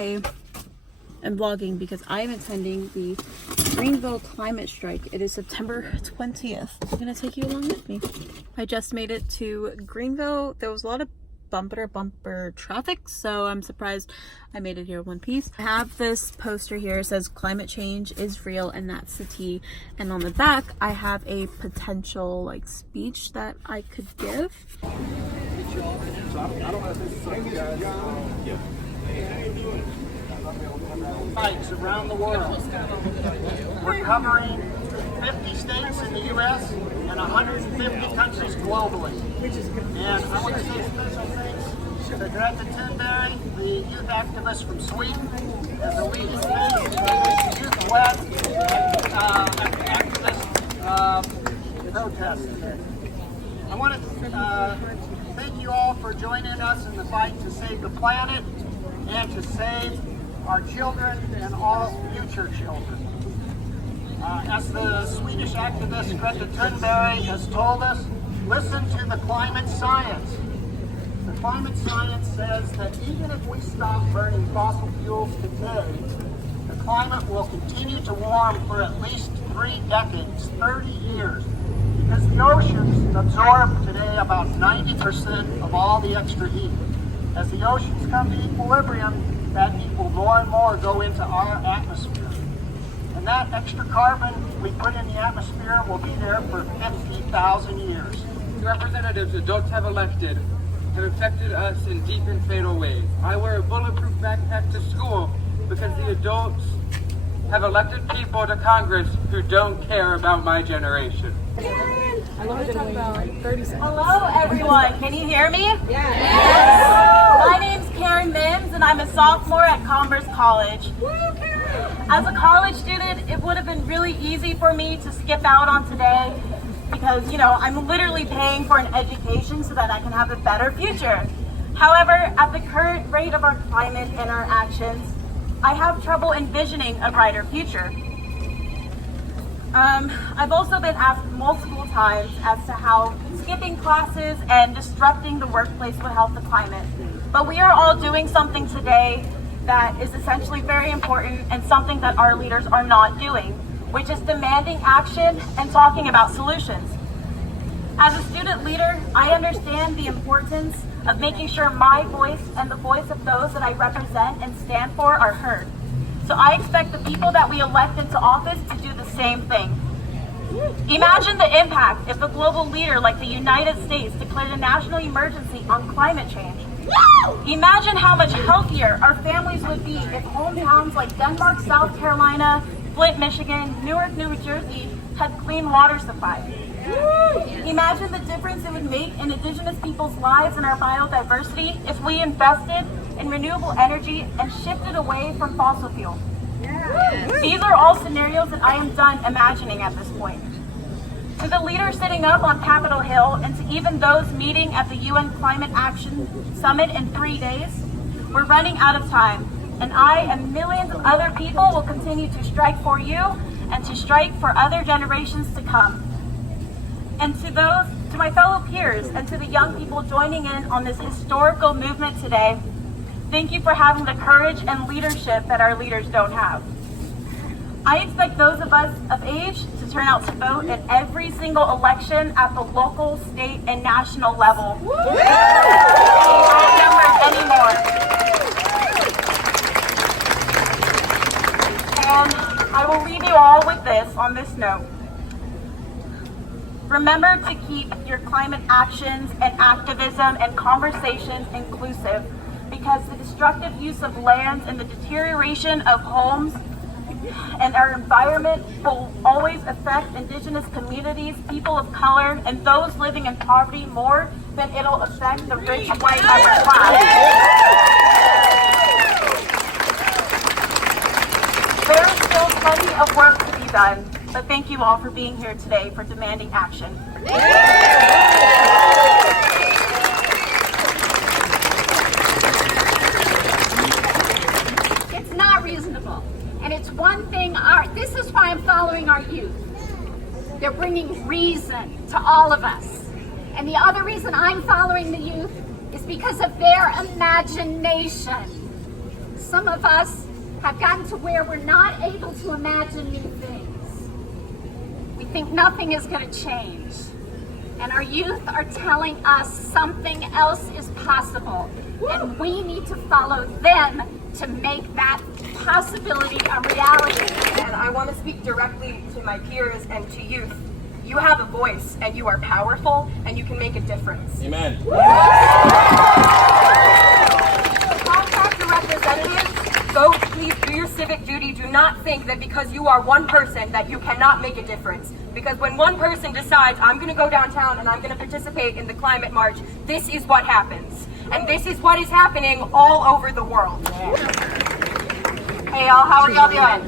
I am vlogging because I am attending the Greenville climate strike. It is September 20th. I'm gonna take you along with me. I just made it to Greenville. There was a lot of bumper traffic, so I'm surprised I made it here in one piece. I have this poster here. It says climate change is real, and that's the T. And on the back I have a potential like speech that I could give. Sites around the world. We're covering 50 states in the U.S. and 150 countries globally. And I want to say special thanks to Greta Thunberg, the youth activist from Sweden, as the leading face in this youth-led activist protest. I want to thank you all for joining us in the fight to save the planet and to save our children and all future children. As the Swedish activist Greta Thunberg has told us, listen to the climate science. The climate science says that even if we stop burning fossil fuels today, the climate will continue to warm for at least 3 decades, 30 years, because the oceans absorb today about 90% of all the extra heat. As the oceans come to equilibrium, that heat will more and more go into our atmosphere. And that extra carbon we put in the atmosphere will be there for 50,000 years. Representatives adults have elected have affected us in deep and fatal ways. I wear a bulletproof backpack to school because the adults have elected people to Congress who don't care about my generation. I want to talk about 30 seconds. Hello everyone, can you hear me? Yes! My name's Karen Mims and I'm a sophomore at Commerce College. As a college student, it would have been really easy for me to skip out on today because, I'm literally paying for an education so that I can have a better future. However, at the current rate of our climate and our actions, I have trouble envisioning a brighter future. I've also been asked multiple times as to how skipping classes and disrupting the workplace would help the climate. But we are all doing something today that is essentially very important and something that our leaders are not doing, which is demanding action and talking about solutions. As a student leader, I understand the importance of making sure my voice and the voice of those that I represent and stand for are heard. So I expect the people that we elect into office to do the same thing. Imagine the impact if a global leader like the United States declared a national emergency on climate change. Imagine how much healthier our families would be if hometowns like Denmark, South Carolina, Flint, Michigan, Newark, New Jersey had clean water supply. Imagine the difference it would make in Indigenous people's lives and our biodiversity if we invested in renewable energy and shifted away from fossil fuels. These are all scenarios that I am done imagining at this point. To the leaders sitting up on Capitol Hill and to even those meeting at the UN Climate Action Summit in 3 days, we're running out of time. And I and millions of other people will continue to strike for you and to strike for other generations to come. And to my fellow peers and to the young people joining in on this historical movement today, thank you for having the courage and leadership that our leaders don't have. I expect those of us of age to turn out to vote in every single election at the local, state, and national level. Anymore. And I will leave you all with this on this note. Remember to keep your climate actions and activism and conversations inclusive, because the destructive use of lands and the deterioration of homes and our environment will always affect Indigenous communities, people of color, and those living in poverty more than it'll affect the rich white upper class. There is still plenty of work to be done, but thank you all for being here today for demanding action. It's not reasonable. And it's one thing, this is why I'm following our youth. They're bringing reason to all of us. And the other reason I'm following the youth is because of their imagination. some of us have gotten to where we're not able to imagine new things. We think nothing is going to change. And our youth are telling us something else is possible. And we need to follow them to make that possibility a reality. And I want to speak directly to my peers and to youth. You have a voice and you are powerful and you can make a difference. Amen. Contractor representatives, go please do your civic duty. Do not think that because you are one person that you cannot make a difference. Because when one person decides, I'm going to go downtown and I'm going to participate in the climate march, this is what happens. And this is what is happening all over the world. Hey y'all, how are y'all doing?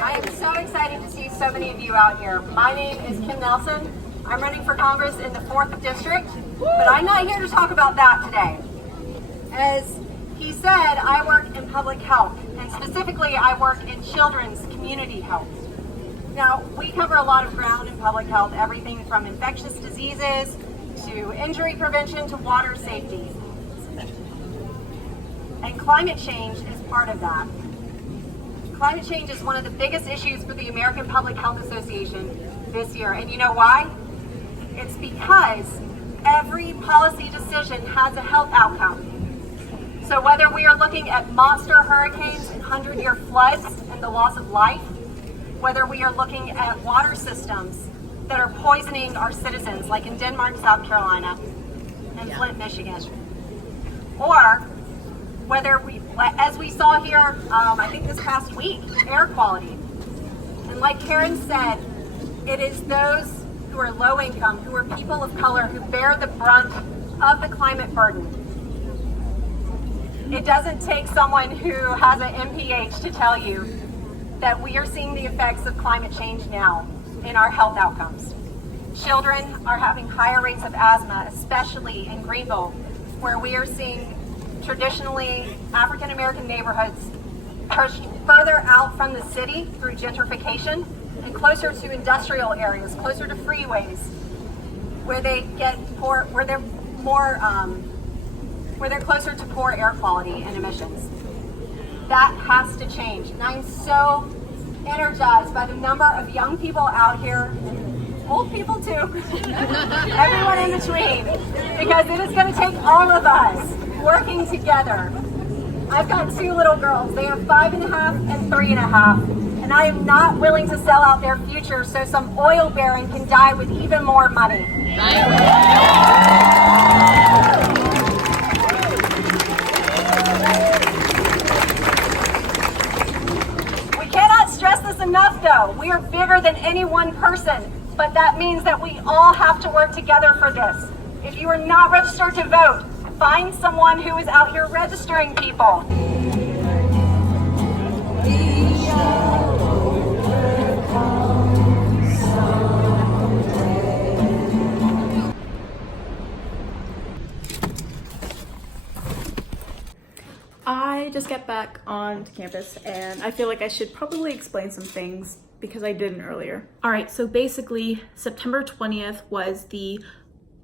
I am so excited to see so many of you out here. My name is Kim Nelson. I'm running for Congress in the 4th District, but I'm not here to talk about that today. As he said, I work in public health, and specifically I work in children's community health. Now, we cover a lot of ground in public health, everything from infectious diseases to injury prevention to water safety. And climate change is part of that. Climate change is one of the biggest issues for the American Public Health Association this year. And you know why? It's because every policy decision has a health outcome. So whether we are looking at monster hurricanes and 100-year floods and the loss of life, whether we are looking at water systems that are poisoning our citizens, like in Denmark, South Carolina, and Flint, Michigan, or whether we, as we saw here, I think this past week, air quality. And like Karen said, it is those who are low income, who are people of color, who bear the brunt of the climate burden. It doesn't take someone who has an MPH to tell you that we are seeing the effects of climate change now in our health outcomes. Children are having higher rates of asthma, especially in Greenville, where we are seeing traditionally African American neighborhoods pushed further out from the city through gentrification and closer to industrial areas, closer to freeways, where they get poor, where they're closer to poor air quality and emissions. That has to change. And I'm so energized by the number of young people out here, old people too, everyone in between, because it is going to take all of us working together. I've got 2 little girls. They are 5.5 and 3.5, and I am not willing to sell out their future so some oil baron can die with even more money. We cannot stress this enough though. We are bigger than any one person, but that means that we all have to work together for this. If you are not registered to vote, find someone who is out here registering people. I just got back onto campus and I feel like I should probably explain some things because I didn't earlier. All right, so basically September 20th was the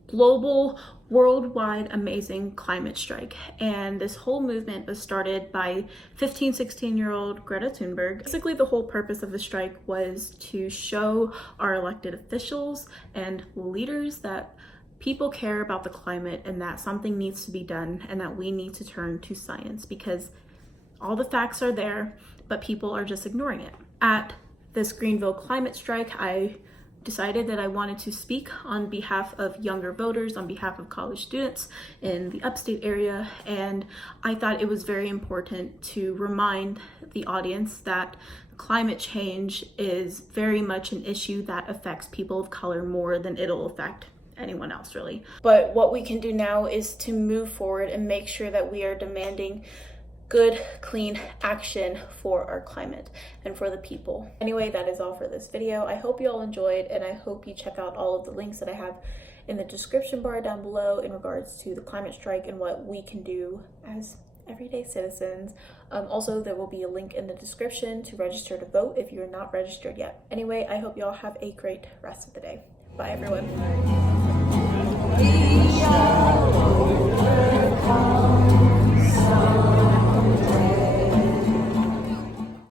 global, worldwide amazing climate strike. And this whole movement was started by 15, 16-year-old Greta Thunberg. Basically, the whole purpose of the strike was to show our elected officials and leaders that people care about the climate and that something needs to be done and that we need to turn to science because all the facts are there, but people are just ignoring it. At this Greenville climate strike, I decided that I wanted to speak on behalf of younger voters, on behalf of college students in the upstate area, and I thought it was very important to remind the audience that climate change is very much an issue that affects people of color more than it'll affect anyone else really. But what we can do now is to move forward and make sure that we are demanding good, clean action for our climate and for the people. Anyway, that is all for this video. I hope you all enjoyed, and I hope you check out all of the links that I have in the description bar down below in regards to the climate strike and what we can do as everyday citizens. Also, there will be a link in the description to register to vote if you're not registered yet. Anyway, I hope you all have a great rest of the day. Bye, everyone.